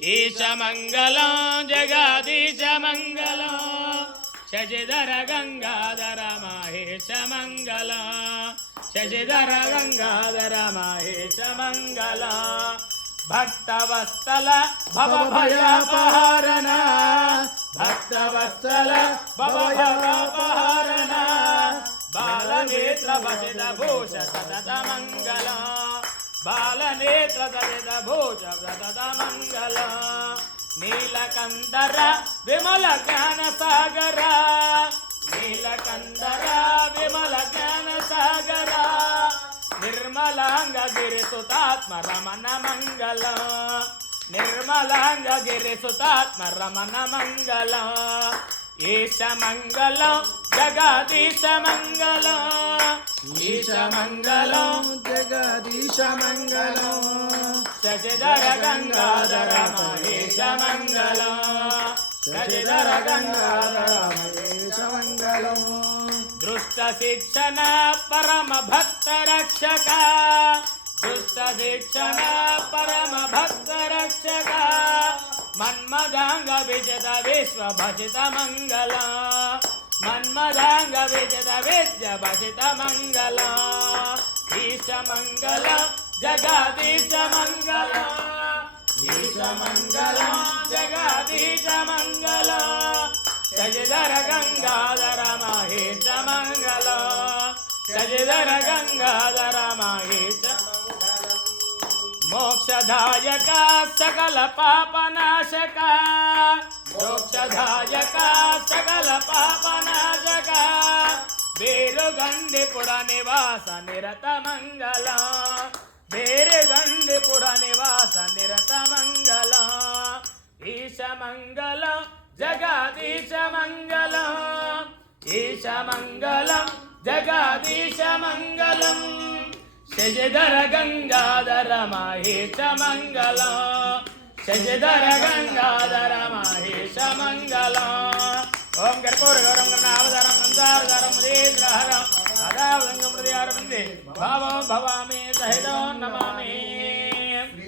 ఈశమంగళం జగదీశమంగళం శశిధర గంగాధర మహేశమంగళం శశిధర గంగాధర మహేశమంగళం భక్తవత్సల భవభయాపహరణ భక్తవత్సల భవభయాపహరణ బాలనేత్ర భసిత భూష సతత మంగళం బాలనేత్ర భసిత భూష సతత మంగళం నీలకందర విమల జ్ఞాన సాగర నీలకందర విమల జ్ఞాన సాగర నిర్మలాంగ గిరి సుతాత్మ రమణ మంగళం నిర్మలాంగ గిరి సుతాత్మ రమణ మంగళం ఈశమంగళం జగదీశమంగళం ఈశమంగళం జగదీశమంగళం శశిధర గంగాధర మహేశమంగళం శశిధర గంగాధర మహేశమంగళం దృష్ట శిక్షణ పరమ భక్త రక్షక దుష్ట శిక్షణ పరమ భక్త రక్షక మన్మదాంగ విజత విశ్వ భజిత మంగళ మన్మదాంగ విజత విద్య భజిత మంగళ ఈశ మంగళ జగదీశ మంగళ ఈశ మంగళ జగదీశ మంగళ శశిధర గంగాధర మహేశ మంగళ శశిధర గంగాధర మహేశ మోక్షదాయక సకల పాపనాశక మోక్షదాయక సకల పాపనాశక ಬೇರುಗಂಡಿಪುರ ನಿವಾಸ ನಿರತ ಮಂಗಲ ಬೇರುಗಂಡಿಪುರ ನಿವಾಸ ನಿರತ ಮಂಗಲ ಈಶ ಮಂಗಲ ಜಗದೀಶ ಮಂಗಲ ಈಶ ಮಂಗಲಂ ಜಗದೀಶ ಮಂಗಲಂ ಶಶಿಧರ ಗಂಗಾಧರ ಮಹೇಶ ಮಂಗಲ ಶಶಿಧರ ಗಂಗಾಧರ ಮಹೇಶ ಮಂಗಲ ಓಂ ಕರ್ಪೂರ ಗೌರಂ ಕರ್ಣಾವತಾರಂ ಸಂಸಾರಧಾರಂ ಮುದೀಂದ್ರಹರಂ ಅದಾವಲಿಂಗಂ ಹೃದಯಾರವಿಂದೇ ಭಾವಂ ಭವಾಮಿ ಸಹಿತಂ ನಮಾಮಿ